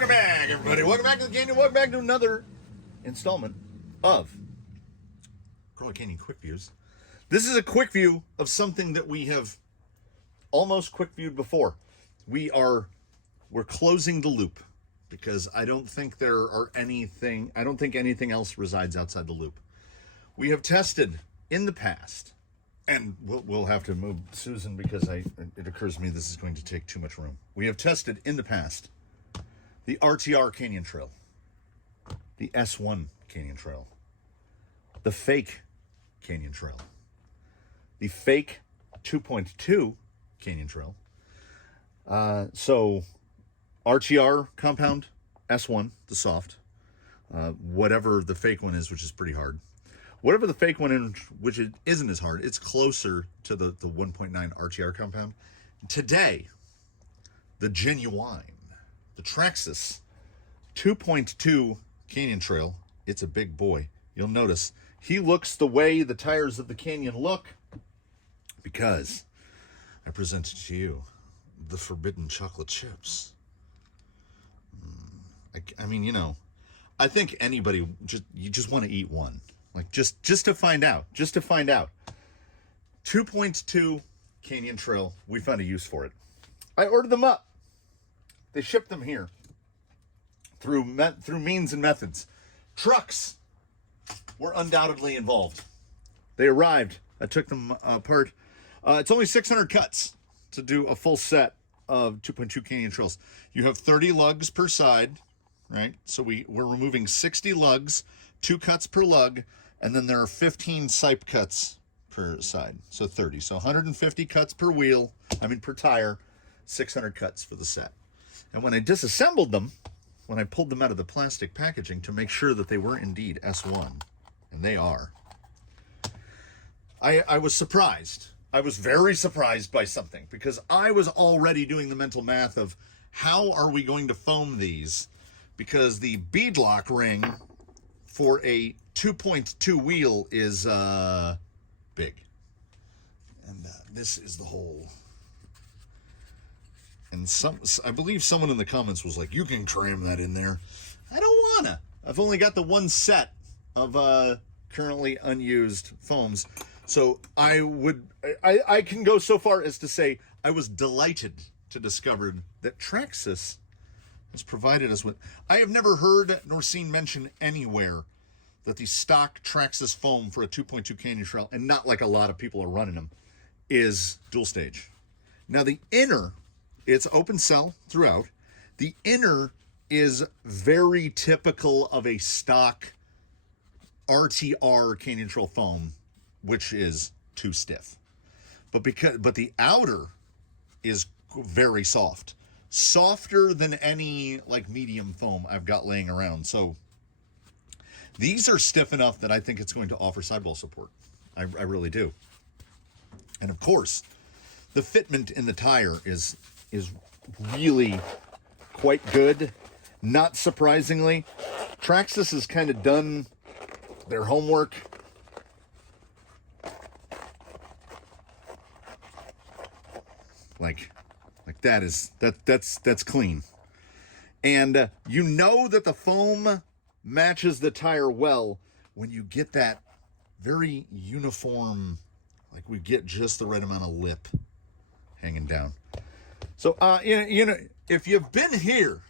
Welcome back, everybody. Welcome back to the canyon. Welcome back to another installment of Crawler Canyon Quick Views. This is a quick view of something that we have almost quick viewed before. We're closing the loop because I don't think anything else resides outside the loop. We have tested in the past, and we'll have to move Susan because it occurs to me this is going to take too much room. We have tested in the past the RTR Canyon Trail, the S1 Canyon Trail, the fake Canyon Trail, the fake 2.2 Canyon Trail. So RTR compound, S1, the soft, whatever the fake one is, which is pretty hard. Whatever the fake one is, which isn't as hard, it's closer to the 1.9 RTR compound. Today, the genuine, the Traxxas 2.2 Canyon Trail. It's a big boy. You'll notice he looks the way the tires of the Canyon look because I presented to you the forbidden chocolate chips. I mean, you know, I think anybody you just want to eat one, like just to find out, 2.2 Canyon Trail. We found a use for it. I ordered them up. They shipped them here through means and methods. Trucks were undoubtedly involved. They arrived. I took them apart. It's only 600 cuts to do a full set of 2.2 Canyon Trails. You have 30 lugs per side, right? So we're removing 60 lugs, 2 cuts per lug, and then there are 15 sipe cuts per side. So 30. So 150 cuts per per tire, 600 cuts for the set. And when I disassembled them, when I pulled them out of the plastic packaging to make sure that they were indeed S1, and they are, I was surprised. I was very surprised by something because I was already doing the mental math of how are we going to foam these, because the beadlock ring for a 2.2 wheel is big. And this is the hole. And I believe someone in the comments was like, you can cram that in there. I don't wanna. I've only got the one set of currently unused foams. So I can go so far as to say I was delighted to discover that Traxxas has provided us with. I have never heard nor seen mention anywhere that the stock Traxxas foam for a 2.2 Canyon Trail, and not like a lot of people are running them, is dual stage. Now the inner, it's open cell throughout. The inner is very typical of a stock RTR Canyon Trail foam, which is too stiff. But the outer is very soft. Softer than any like medium foam I've got laying around. So these are stiff enough that I think it's going to offer sidewall support. I really do. And of course, the fitment in the tire is really quite good. Not surprisingly, Traxxas has kind of done their homework. Like that's clean. And you know that the foam matches the tire well when you get that very uniform, like we get just the right amount of lip hanging down. So, you know, if you've been here,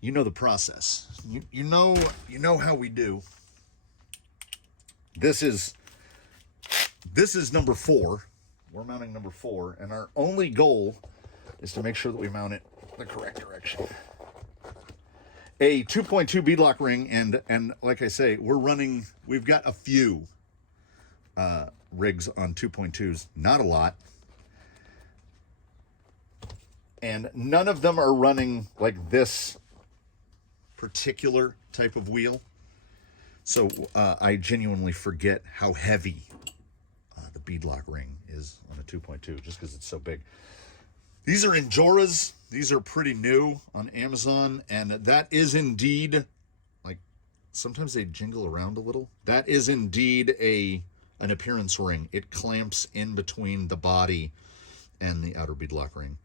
you know the process. You know how we do. This is number 4. We're mounting number 4, and our only goal is to make sure that we mount it the correct direction. A 2.2 beadlock ring, and like I say, we've got a few rigs on 2.2s, not a lot. And none of them are running like this particular type of wheel. So I genuinely forget how heavy the beadlock ring is on a 2.2 just because it's so big. These are Enjoras. These are pretty new on Amazon, and that is indeed, like, sometimes they jingle around a little. That is indeed an appearance ring. It clamps in between the body and the outer beadlock ring.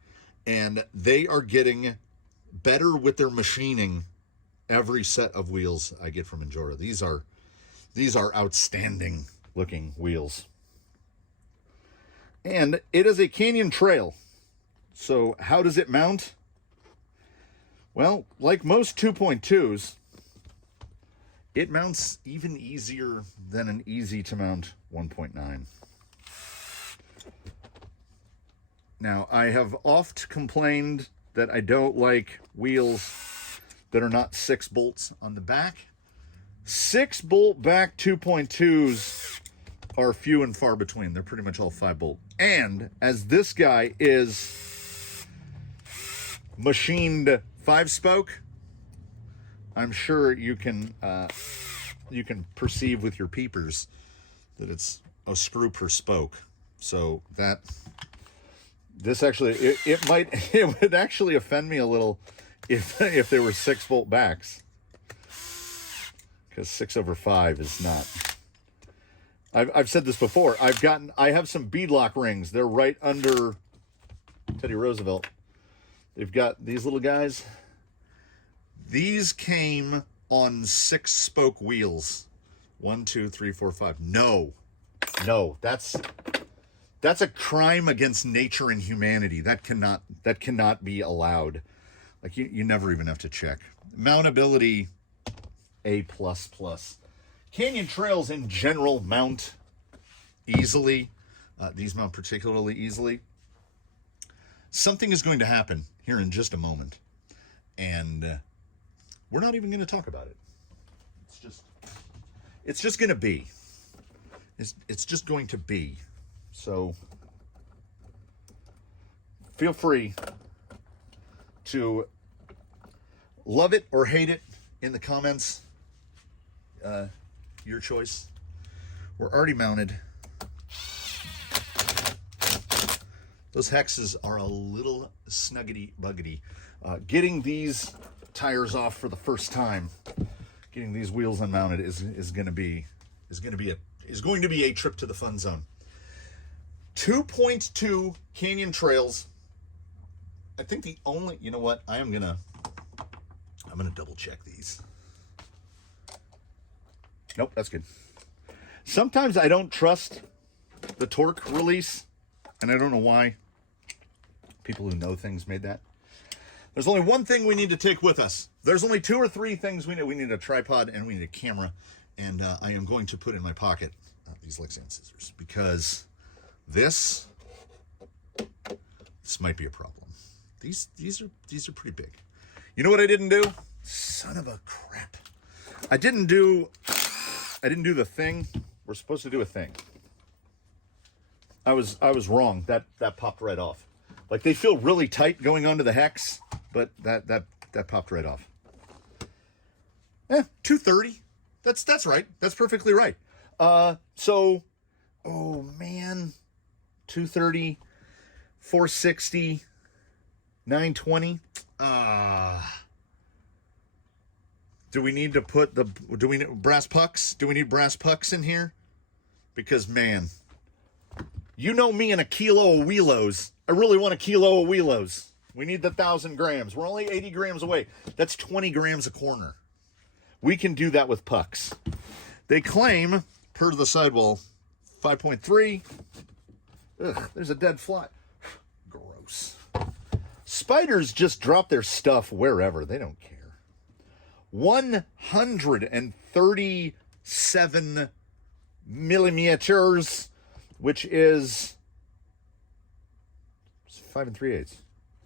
And they are getting better with their machining every set of wheels I get from Injora. These are outstanding looking wheels. And it is a Canyon Trail. So how does it mount? Well, like most 2.2s, it mounts even easier than an easy to mount 1.9. Now, I have oft complained that I don't like wheels that are not 6 bolts on the back. 6 bolt back 2.2s are few and far between. They're pretty much all 5 bolt. And as this guy is machined 5-spoke, I'm sure you can perceive with your peepers that it's a screw per spoke. So that this actually it would actually offend me a little if there were 6 bolt backs, because 6/5 is not. I've said this before. I have some beadlock rings. They're right under Teddy Roosevelt. They've got these little guys. These came on 6-spoke wheels. 1, 2, 3, 4, 5. No, that's a crime against nature and humanity. That cannot be allowed. Like you never even have to check. Mountability, A++. Canyon Trails in general mount easily. These mount particularly easily. Something is going to happen here in just a moment, and we're not even going to talk about it. It's just going to be. It's just going to be. So feel free to love it or hate it in the comments. Your choice. We're already mounted. Those hexes are a little snuggety buggety. Getting these tires off for the first time, getting these wheels unmounted is going to be a trip to the fun zone. 2.2 Canyon Trails. I think the only, you know what? I'm gonna double check these. Nope, that's good. Sometimes I don't trust the torque release, and I don't know why. People who know things made that. There's only one thing we need to take with us. There's only 2 or 3 things we need. We need a tripod and we need a camera. And I am going to put in my pocket these Lexan scissors, because this might be a problem. These are pretty big. You know what I didn't do? Son of a crap. I didn't do the thing. We're supposed to do a thing. I was wrong. That popped right off. Like, they feel really tight going onto the hex, but that popped right off. 230. That's right. That's perfectly right. So, oh man, 230, 460, 920. Do we need to put brass pucks? Do we need brass pucks in here? Because, man, you know me and a kilo of wheelos. I really want a kilo of wheelos. We need the 1,000 grams. We're only 80 grams away. That's 20 grams a corner. We can do that with pucks. They claim, per the sidewall, 5.3. Ugh, there's a dead fly. Gross. Spiders just drop their stuff wherever. They don't care. 137 millimeters, which is 5 3/8.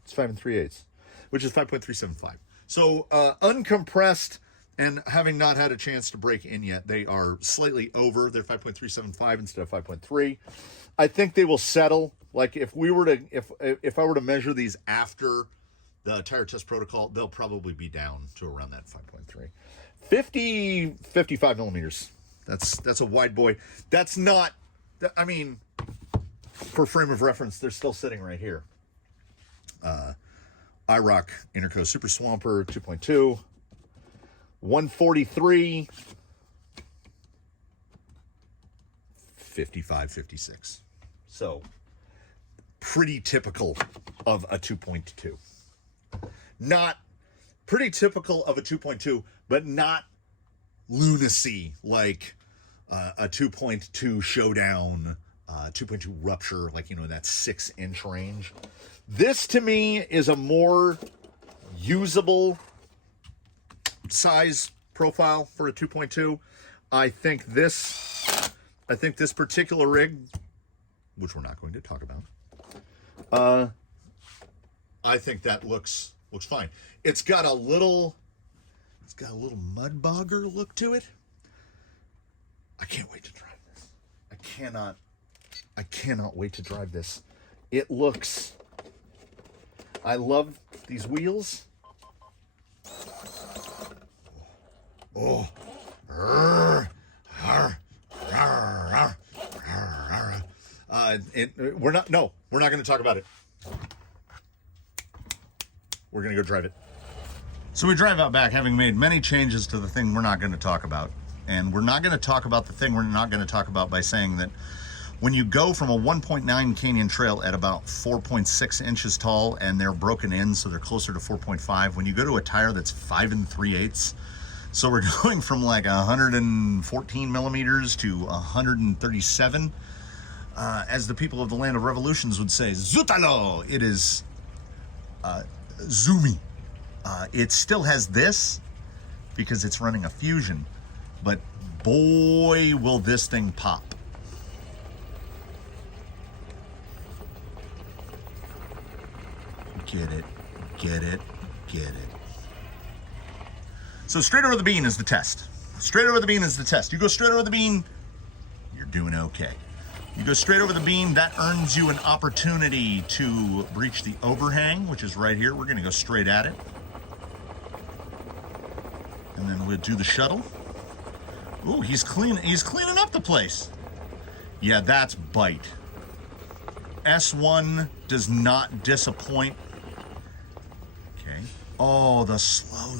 It's 5 3/8, which is 5.375. So uncompressed, and having not had a chance to break in yet, they are slightly over. They're 5.375 instead of 5.3. I think they will settle. Like, if I were to measure these after the tire test protocol, they'll probably be down to around that 5.3. 55 millimeters. That's a wide boy. That's not, I mean, for frame of reference, they're still sitting right here. IROC Interco Super Swamper 2.2, 143, 55, 56. So pretty typical of a 2.2. Not pretty typical of a 2.2, but not lunacy like a 2.2 showdown, 2.2 rupture, like, you know, that 6-inch range. This to me is a more usable size profile for a 2.2. I think this particular rig, which we're not going to talk about, I think that looks fine. It's got a little mud bogger look to it. I can't wait to drive this. I cannot wait to drive this. It looks, I love these wheels. Oh. We're not going to talk about it. We're going to go drive it. So we drive out back, having made many changes to the thing we're not going to talk about. And we're not going to talk about the thing we're not going to talk about by saying that when you go from a 1.9 Canyon Trail at about 4.6 inches tall, and they're broken in, so they're closer to 4.5, when you go to a tire that's 5 3/8, so we're going from like 114 millimeters to 137, as the people of the land of revolutions would say, zutalo, it is zoomy. It still has this because it's running a Fusion, but boy, will this thing pop. Get it, get it, get it. So straight over the bean is the test. Straight over the bean is the test. You go straight over the bean, you're doing okay. You go straight over the beam, that earns you an opportunity to breach the overhang, which is right here. We're gonna go straight at it. And then we'll do the shuttle. Ooh, he's cleaning up the place. Yeah, that's bite. S1 does not disappoint. Okay. Oh, the slow.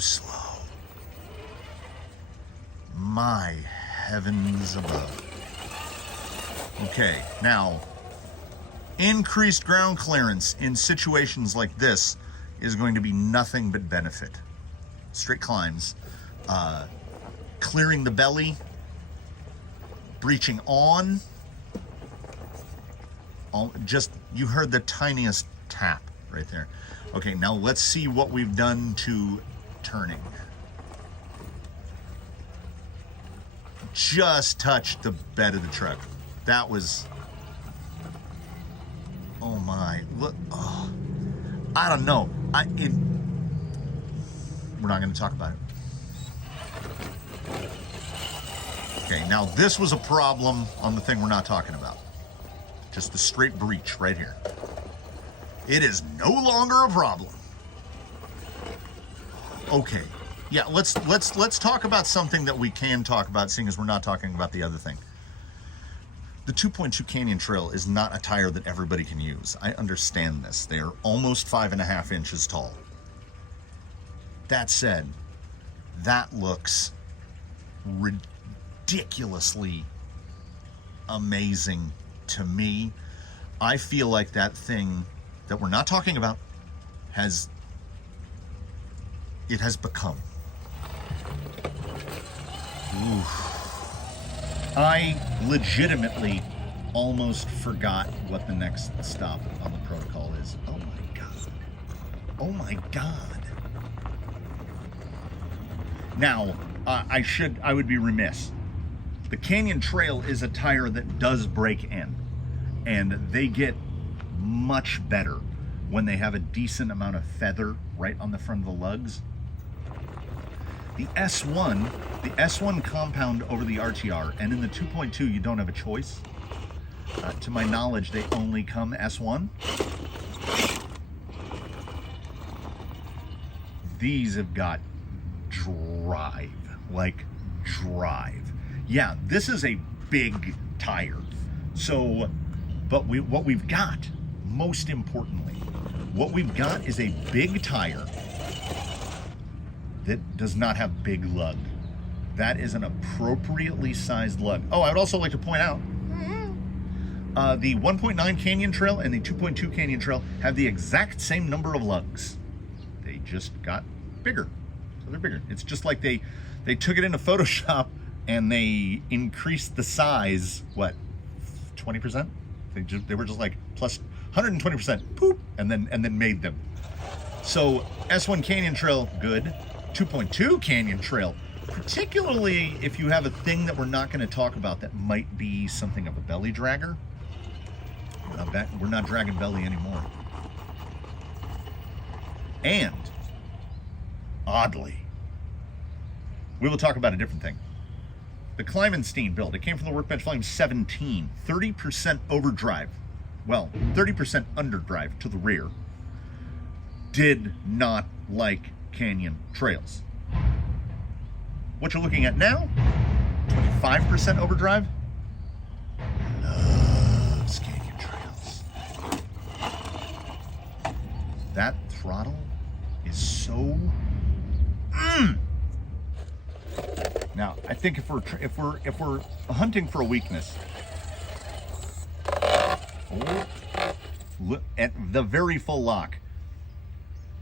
My heavens above. Okay, now, increased ground clearance in situations like this is going to be nothing but benefit. Straight climbs, clearing the belly, breaching on, just, you heard the tiniest tap right there. Okay, now let's see what we've done to turning. Just touched the bed of the truck. That was, oh my, look, oh, I don't know. We're not going to talk about it. Okay, now this was a problem on the thing we're not talking about. Just the straight breach right here. It is no longer a problem. Okay, yeah, let's talk about something that we can talk about, seeing as we're not talking about the other thing. The 2.2 Canyon Trail is not a tire that everybody can use. I understand this. They are almost 5.5 inches tall. That said, that looks ridiculously amazing to me. I feel like that thing that we're not talking about has become. Oof. I legitimately almost forgot what the next stop on the protocol is. Oh my God. Oh my God. Now, I would be remiss. The Canyon Trail is a tire that does break in, and they get much better when they have a decent amount of feather right on the front of the lugs. The S1 compound over the RTR, and in the 2.2 you don't have a choice. To my knowledge, they only come S1. These have got drive, like drive. Yeah, this is a big tire. So, but what we've got, most importantly, what we've got is a big tire that does not have big lug. That is an appropriately sized lug. Oh, I would also like to point out, the 1.9 Canyon Trail and the 2.2 Canyon Trail have the exact same number of lugs. They just got bigger. So they're bigger. It's just like they took it into Photoshop and they increased the size, what, 20%? They were just like plus 120%, poop, and then made them. So S1 Canyon Trail, good. 2.2 Canyon Trail, particularly if you have a thing that we're not going to talk about that might be something of a belly dragger. We're not dragging belly anymore. And, oddly, we will talk about a different thing. The Kleimenstein build, it came from the Workbench Volume 17, 30% overdrive. Well, 30% underdrive to the rear. Did not like canyon trails. What you're looking at now, 25% overdrive, loves canyon trails. That throttle is so. Now, I think if we're hunting for a weakness, at the very full lock,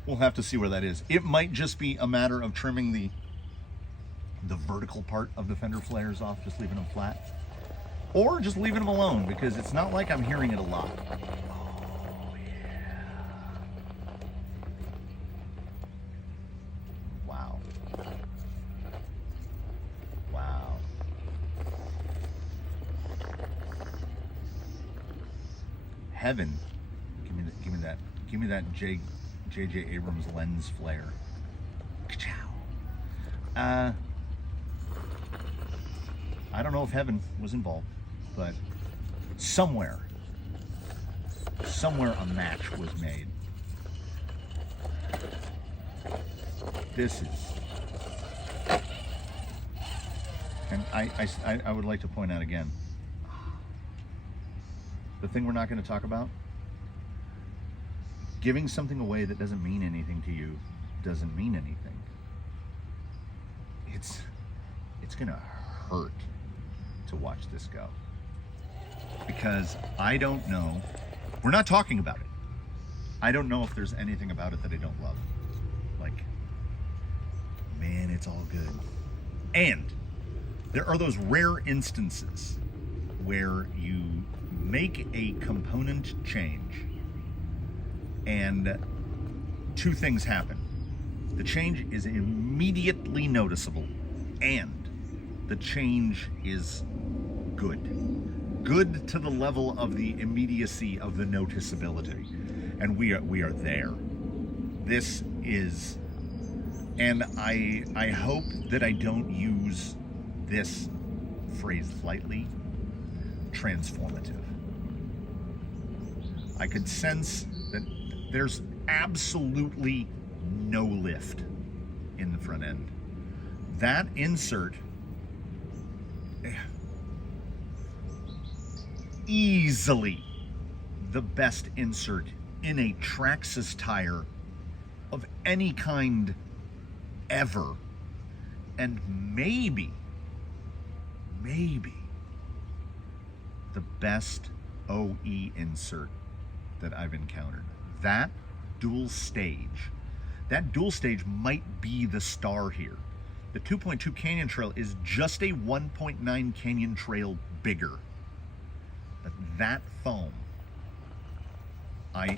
we'll have to see where that is. It might just be a matter of trimming the vertical part of the fender flares off, just leaving them flat, or just leaving them alone, because it's not like I'm hearing it a lot. Oh yeah! Wow! Wow! Heaven! Give me that J.J. Abrams lens flare. Ka-chow. I don't know if heaven was involved, but somewhere a match was made. This is, and I would like to point out again, the thing we're not going to talk about, giving something away that doesn't mean anything to you doesn't mean anything. It's gonna hurt to watch this go, because I don't know, we're not talking about it. I don't know if there's anything about it that I don't love. Like, man, it's all good. And there are those rare instances where you make a component change and two things happen. The change is immediately noticeable, and the change is good. Good to the level of the immediacy of the noticeability. And we are there. This is, and I hope that I don't use this phrase lightly, transformative. I could sense that there's absolutely no lift in the front end. That insert, easily the best insert in a Traxxas tire of any kind ever, and maybe the best OE insert that I've encountered. That dual stage might be the star here. The 2.2 Canyon Trail is just a 1.9 Canyon Trail bigger. But that foam, I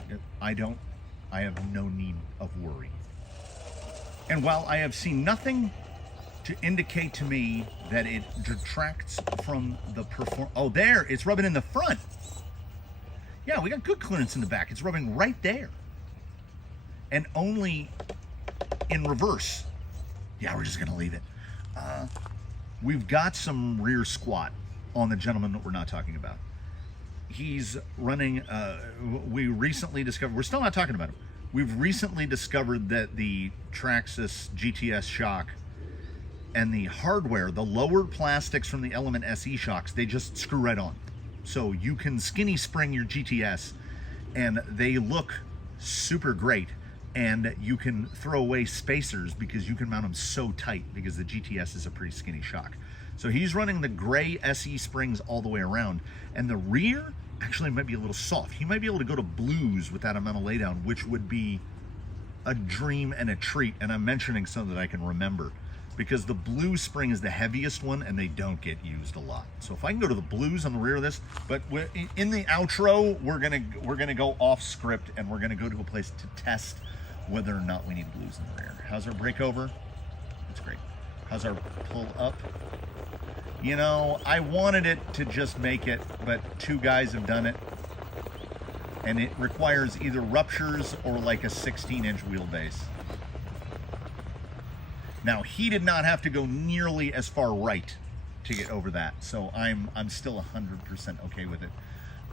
have no need of worry. And while I have seen nothing to indicate to me that it detracts from the oh, there, it's rubbing in the front. Yeah, we got good clearance in the back. It's rubbing right there. And only in reverse. Yeah, we're just gonna leave it. We've got some rear squat on the gentleman that we're not talking about. He's running, we recently discovered, we're still not talking about him. We've recently discovered that the Traxxas GTS shock and the hardware, the lowered plastics from the Element SE shocks, they just screw right on. So you can skinny spring your GTS and they look super great. And you can throw away spacers because you can mount them so tight because the GTS is a pretty skinny shock. So he's running the gray SE springs all the way around, and the rear actually might be a little soft. He might be able to go to blues with that amount of laydown, which would be a dream and a treat, and I'm mentioning some that I can remember, because the blue spring is the heaviest one and they don't get used a lot. So if I can go to the blues on the rear of this, but in the outro, we're gonna go off script and we're gonna go to a place to test whether or not we need blues in the rear. How's our breakover? It's great. How's our pull up? You know, I wanted it to just make it, but 2 guys have done it. And it requires either ruptures or like a 16-inch wheelbase. Now, he did not have to go nearly as far right to get over that, so I'm still 100% okay with it.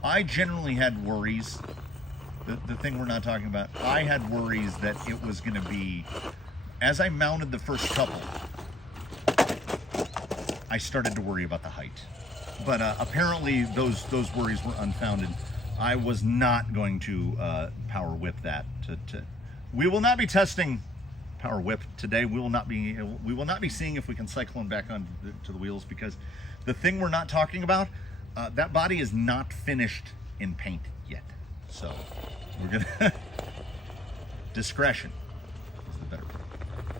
I generally had worries. The thing we're not talking about, I had worries that it was going to be, as I mounted the first couple, I started to worry about the height. But apparently those worries were unfounded. I was not going to power whip that. We will not be testing power whip today. We will not be seeing if we can cyclone back onto the wheels, because the thing we're not talking about, that body is not finished in paint yet. So we're gonna discretion is the better part.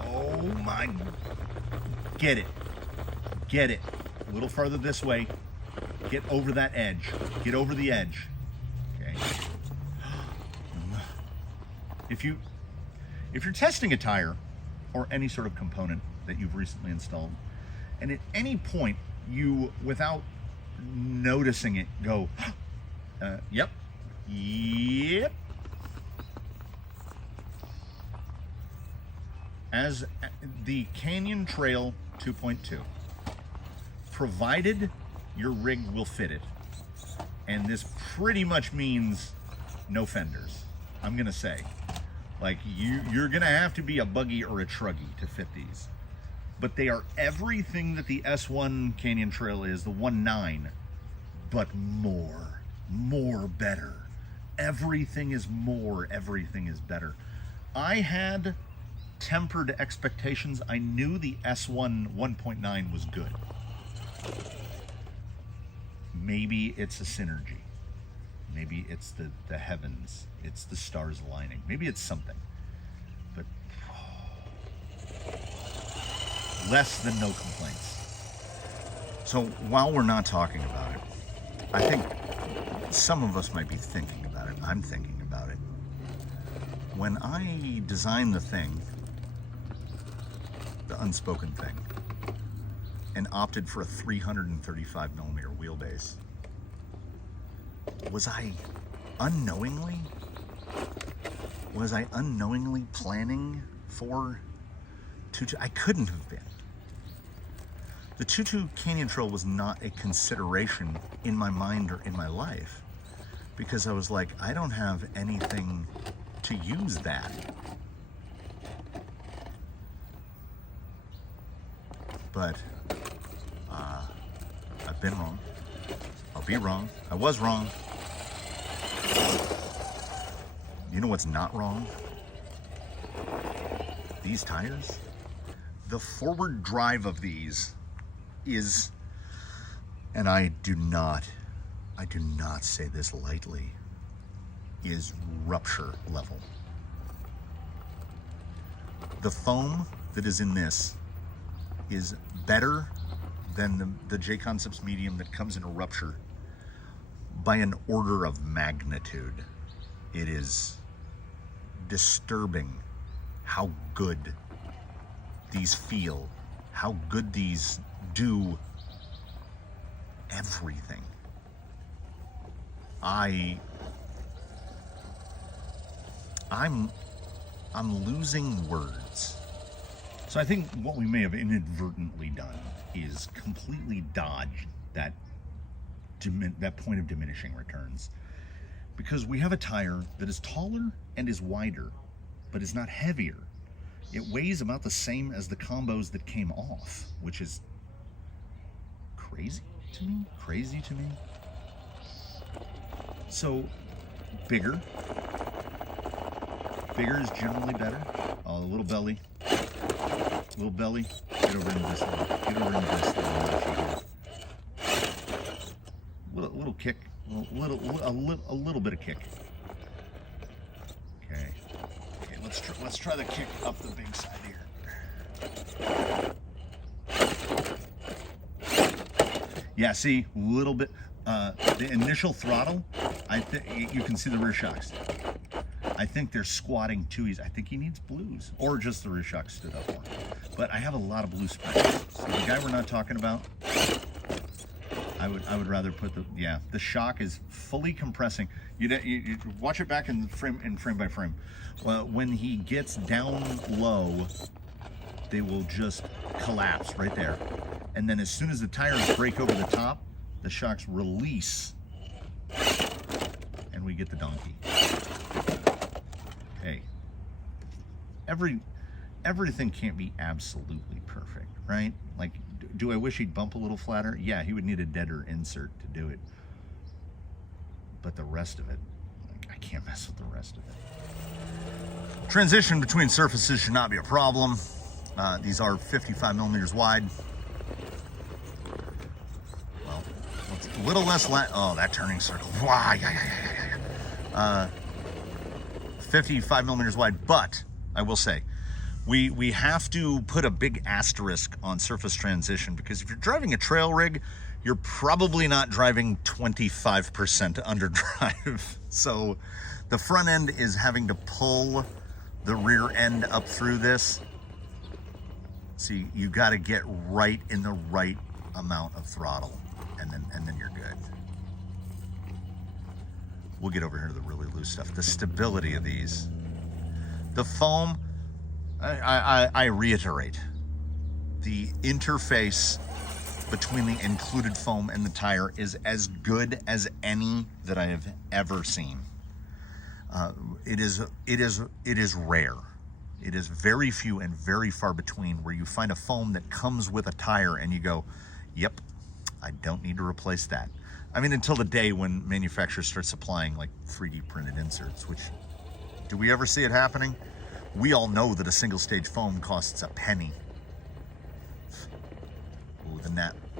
Oh my! Get it. A little farther this way. Get over that edge. Get over the edge. Okay. If you're testing a tire or any sort of component that you've recently installed, and at any point you, without noticing it, go, yep. As the Canyon Trail 2.2, provided your rig will fit it, and this pretty much means no fenders, I'm gonna say. Like, you're gonna have to be a buggy or a truggy to fit these. But they are everything that the S1 Canyon Trail is, the 1.9, but more better. Everything is more, everything is better. I had tempered expectations. I knew the S1 1.9 was good. Maybe it's a synergy. Maybe it's the heavens. It's the stars aligning. Maybe it's something. But less than no complaints. So while we're not talking about it, I think some of us might be thinking about it. I'm thinking about it. When I designed the thing, the unspoken thing, and opted for a 335 millimeter wheelbase, was I unknowingly planning for 2.2? I couldn't have been. The 2.2 Canyon Trail was not a consideration in my mind or in my life, because I was like, I don't have anything to use that. But I've been wrong. I'll be wrong. I was wrong. You know what's not wrong? These tires. The forward drive of these is, and I do not say this lightly, is rupture level. The foam that is in this is better than the J-Concepts medium that comes in a rupture by an order of magnitude. It is disturbing how good these feel, how good these do everything. I'm losing words. So I think what we may have inadvertently done is completely dodge that point of diminishing returns, because we have a tire that is taller and is wider, but is not heavier. It weighs about the same as the combos that came off, which is crazy to me. So bigger is generally better. Oh, a little belly. Get over into this one. Little kick. A little bit of kick. Okay, let's try the kick up the big side here. Yeah, see, a little bit. The initial throttle, I think you can see the rear shocks. I think they're squatting too easy. I think he needs blues, or just the rear shocks stood up more. But I have a lot of blue Spreadsheet. So the guy we're not talking about, I would rather put the shock is fully compressing. You watch it back in frame by frame. When he gets down low, they will just collapse right there. And then as soon as the tires break over the top, the shocks release and we get the donkey. Hey, everything can't be absolutely perfect, right? Like, do I wish he'd bump a little flatter? Yeah, he would need a deader insert to do it. But the rest of it, like, I can't mess with the rest of it. Transition between surfaces should not be a problem. These are 55 millimeters wide. Well, it's a little less oh, that turning circle. Wow, yeah. 55 millimeters wide, but I will say, we have to put a big asterisk on surface transition, because if you're driving a trail rig, you're probably not driving 25% underdrive. So the front end is having to pull the rear end up through this. So you got to get right in the right amount of throttle, and then you're good. We'll get over here to the really loose stuff. The stability of these. The foam, I reiterate, the interface between the included foam and the tire is as good as any that I have ever seen. It is rare. It is very few and very far between where you find a foam that comes with a tire and you go, yep, I don't need to replace that. I mean, until the day when manufacturers start supplying like 3D printed inserts, which, do we ever see it happening? We all know that a single stage foam costs a penny. Ooh, the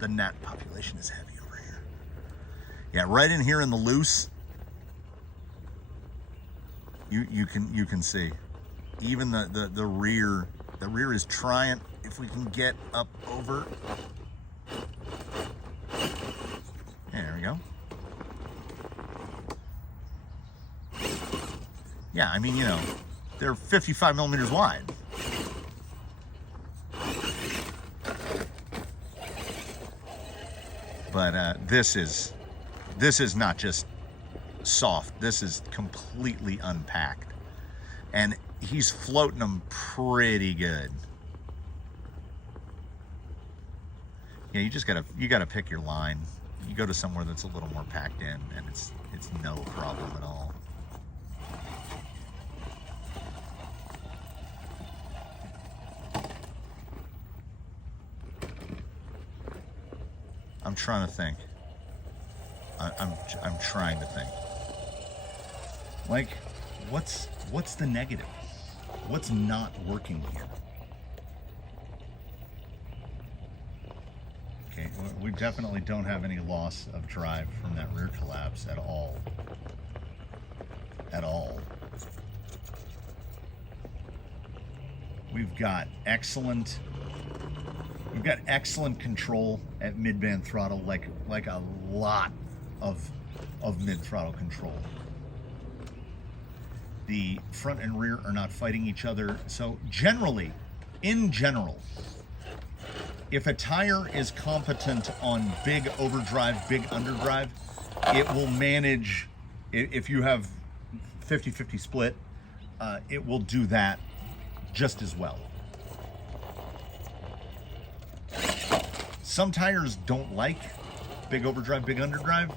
gnat population is heavy over here. Yeah, right in here in the loose, you can see. Even the rear is trying, if we can get up over. There we go. Yeah, I mean, you know, they're 55 millimeters wide. But this is not just soft. This is completely unpacked, and he's floating them pretty good. Yeah, you gotta pick your line. You go to somewhere that's a little more packed in, and it's no problem at all. I'm trying to think. I'm trying to think. Like, what's the negative? What's not working here? Okay, we definitely don't have any loss of drive from that rear collapse at all. At all. We've got excellent control at mid-band throttle, like a lot of mid-throttle control. The front and rear are not fighting each other. So in general, if a tire is competent on big overdrive, big underdrive, it will manage, if you have 50-50 split, it will do that just as well. Some tires don't like big overdrive, big underdrive,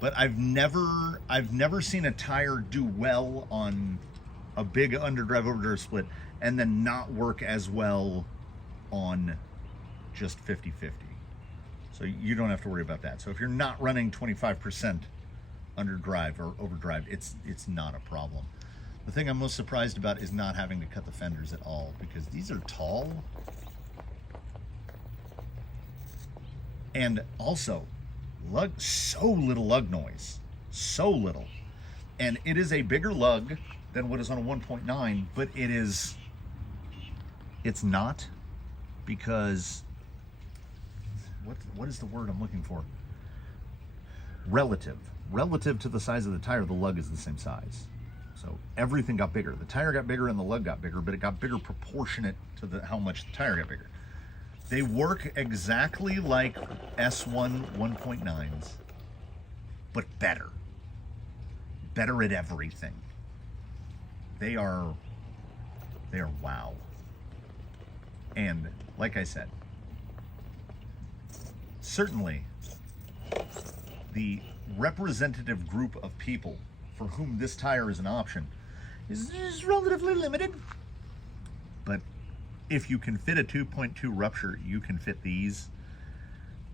but I've never seen a tire do well on a big underdrive overdrive split and then not work as well on just 50-50. So you don't have to worry about that. So if you're not running 25% underdrive or overdrive, it's not a problem. The thing I'm most surprised about is not having to cut the fenders at all, because these are tall. And also, so little lug noise. So little. And it is a bigger lug than what is on a 1.9, but it's not, because what is the word I'm looking for? Relative to the size of the tire, the lug is the same size. So everything got bigger. The tire got bigger and the lug got bigger, but it got bigger proportionate to how much the tire got bigger. They work exactly like S1 1.9s, but better. Better at everything. They are wow. And like I said, certainly the representative group of people for whom this tire is an option is relatively limited. But if you can fit a 2.2 rupture, you can fit these.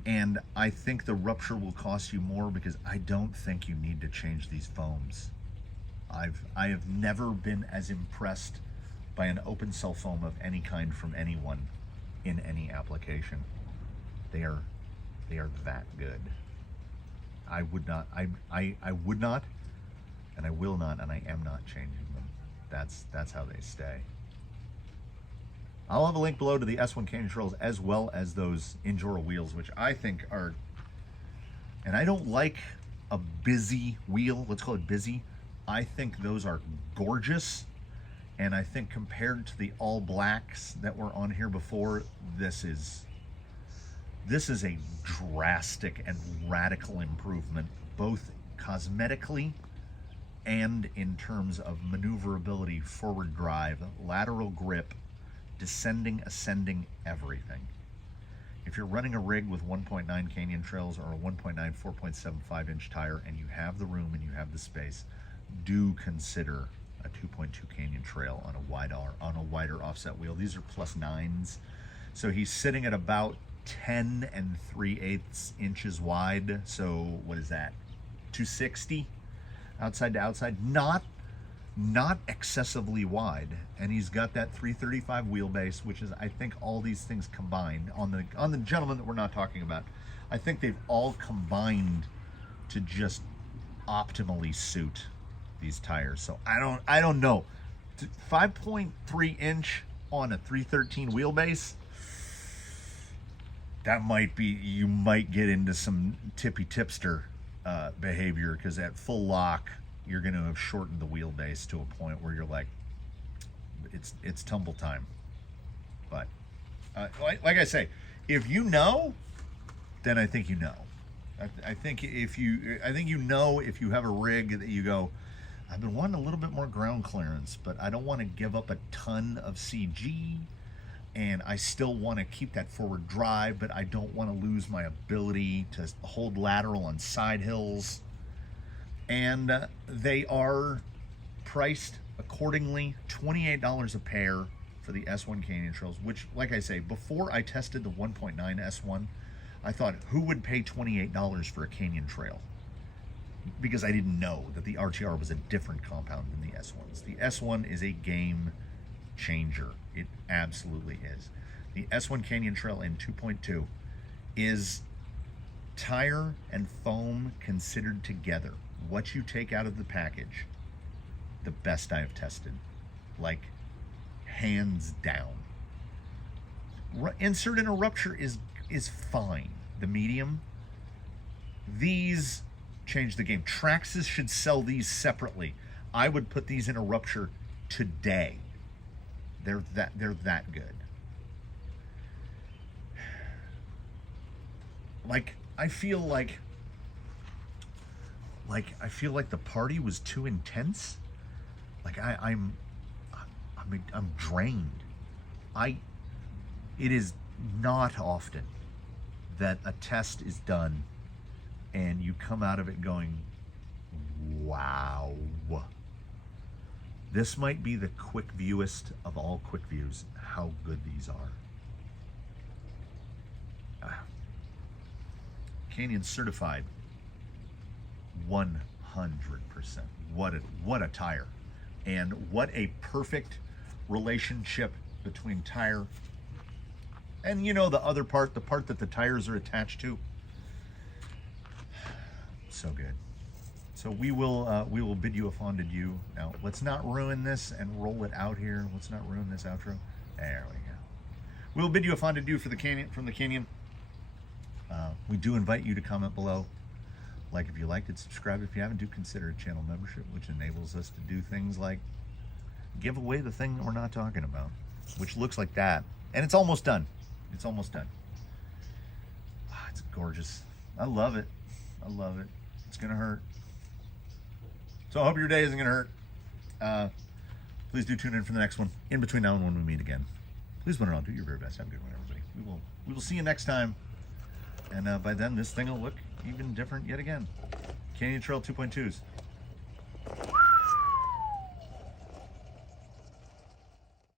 And I think the rupture will cost you more, because I don't think you need to change these foams. I have never been as impressed by an open cell foam of any kind from anyone in any application. They are that good. I would not, and I will not, and I am not changing them. That's how they stay. I'll have a link below to the S1 Canyon Trails, as well as those Injora wheels, which I think are, and I don't like a busy wheel, let's call it busy. I think those are gorgeous, and I think compared to the all blacks that were on here before, this is a drastic and radical improvement, both cosmetically and in terms of maneuverability, forward drive, lateral grip, descending, ascending, everything. If you're running a rig with 1.9 Canyon Trails or a 1.9 4.75 inch tire, and you have the room and you have the space, do consider a 2.2 Canyon Trail on a wider offset wheel. These are +9s, so he's sitting at about 10 3/8 inches wide. So what is that? 260 outside to outside. Not excessively wide, and he's got that 335 wheelbase, which is, I think, all these things combined on the gentleman that we're not talking about. I think they've all combined to just optimally suit these tires. So I don't know. 5.3 inch on a 313 wheelbase. That might be, you might get into some tippy tipster behavior, because at full lock, you're going to have shortened the wheelbase to a point where you're like, it's tumble time. But like I say, if you know, then I think you know. I think you know if you have a rig that you go, I've been wanting a little bit more ground clearance, but I don't want to give up a ton of CG, and I still want to keep that forward drive, but I don't want to lose my ability to hold lateral on side hills. And they are priced accordingly, $28 a pair for the S1 Canyon Trails, which, like I say, before I tested the 1.9 S1, I thought, who would pay $28 for a Canyon Trail? Because I didn't know that the RTR was a different compound than the S1s. The S1 is a game changer. It absolutely is. The S1 Canyon Trail in 2.2 is tire and foam considered together. What you take out of the package, the best I have tested, like hands down. Insert in a rupture is fine. The medium, these change the game. Traxxas should sell these separately. I would put these in a rupture today. They're that good. Like, I feel like the party was too intense. Like I'm drained. It is not often that a test is done and you come out of it going, wow. This might be the Quickviewest of all Quickviews, how good these are. Canyon certified, 100%. What a tire. And what a perfect relationship between tire and, you know, the other part, the part that the tires are attached to. So good. So we will bid you a fond adieu. Now, let's not ruin this and roll it out here. Let's not ruin this outro. There we go. We'll bid you a fond adieu for the canyon, from the canyon. We do invite you to comment below. Like if you liked it, subscribe if you haven't. Do consider a channel membership, which enables us to do things like give away the thing that we're not talking about, which looks like that. And it's almost done. It's almost done. Ah, it's gorgeous. I love it. I love it. It's gonna hurt. So I hope your day isn't gonna hurt. Please do tune in for the next one. In between now and when we meet again. Please, one and all, do your very best. Have a good one, everybody. We will see you next time. And by then, this thing will look even different yet again. Canyon Trail 2.2s.